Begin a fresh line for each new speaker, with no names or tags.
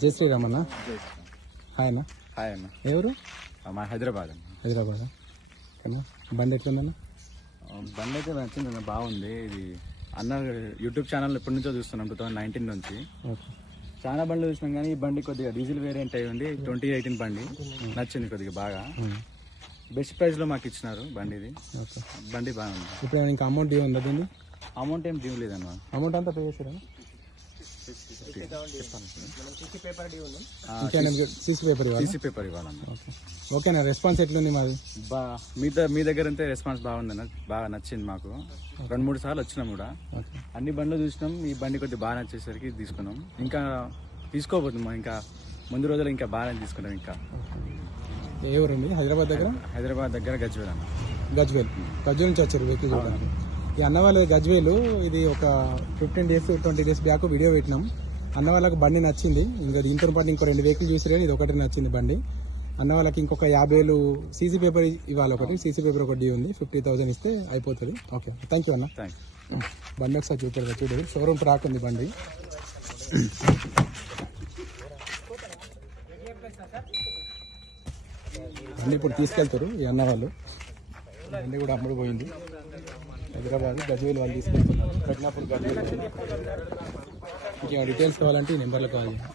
జై శ్రీరామ్ అన్న హాయ్ అన్న.
హాయ్ అన్న.
ఎవరు?
మా హైదరాబాద్ అన్న.
హైదరాబాద్? ఓకేనా బండి ఎట్లుందన్న?
బండి అయితే నచ్చింది అన్న బాగుంది. ఇది అన్న యూట్యూబ్ ఛానల్ ఎప్పటి నుంచో చూస్తున్నాం టూ థౌసండ్ నైన్టీన్ నుంచి. చాలా బండ్లు చూసినాం కానీ ఈ బండి కొద్దిగా డీజిల్ వేరియంట్ అయి ఉంది ట్వంటీ ఎయిటీన్ బండి. నచ్చింది కొద్దిగా బాగా. బెస్ట్ ప్రైస్లో మాకు ఇచ్చినారు బండి ఇది బండి బాగుంది.
ఇప్పుడు ఏమైనా ఇంకా అమౌంట్ ఏముందా దీన్ని
అమౌంట్ ఏం డ్యూ లేదన్న.
అమౌంట్ అంతా పే చేశారా? సీసీ పేపర్
ఇవ్వాలన్న
ఓకేనా రెస్పాన్స్ ఎట్లుంది మాది?
బా మీ మీ దగ్గర అంతే రెస్పాన్స్ బాగుందన్న బాగా నచ్చింది మాకు. రెండు మూడు సార్లు వచ్చినాం కూడా. అన్ని బండ్లు చూసినాం ఈ బండి కొద్దిగా బాగా నచ్చేసరికి తీసుకున్నాం. ఇంకా తీసుకోబోతున్నాం ఇంకా ముందు రోజులు ఇంకా బాగా తీసుకున్నాం ఇంకా.
ఏ ఊరండి? హైదరాబాద్ దగ్గర?
హైదరాబాద్ దగ్గర గజ్వేల్ అన్న.
గజ్వేల్. గజ్వేల్ నుంచి వచ్చారు వెహికల్ చూడడానికి. ఈ అన్న వాళ్ళ గజ్వేలు ఇది ఒక fifteen days twenty days back video పెట్టినాం. అన్న వాళ్ళకి బండి నచ్చింది. ఇంకా దీంతో పాటు ఇంకో రెండు వెహికల్ చూసి ఇది ఒకటి నచ్చింది బండి. అన్న వాళ్ళకి ఇంకొక యాభై వేలు సీసీ పేపర్ ఇవ్వాలి ఒకటి. సీసీ పేపర్ ఒకటి ఉంది. ఫిఫ్టీ థౌసండ్ ఇస్తే అయిపోతుంది. ఓకే థ్యాంక్ యూ అన్న.
థ్యాంక్స్
బండి ఒకసారి చూపారు చూడండి షోరూమ్ ట్రాక్ ఉంది బండి. బండి ఇప్పుడు తీసుకెళ్తారు ఈ అన్న వాళ్ళు బండి కూడా అమ్ముడు పోయింది. హైదరాబాద్ గజ్వేల్ వాళ్ళు తీసుకెళ్తున్నారు కట్నాపూర్ గజ్వేల్ ఇంకేమైనా డీటెయిల్స్ కావాలంటే ఈ నెంబర్లో కాల్ చేయండి.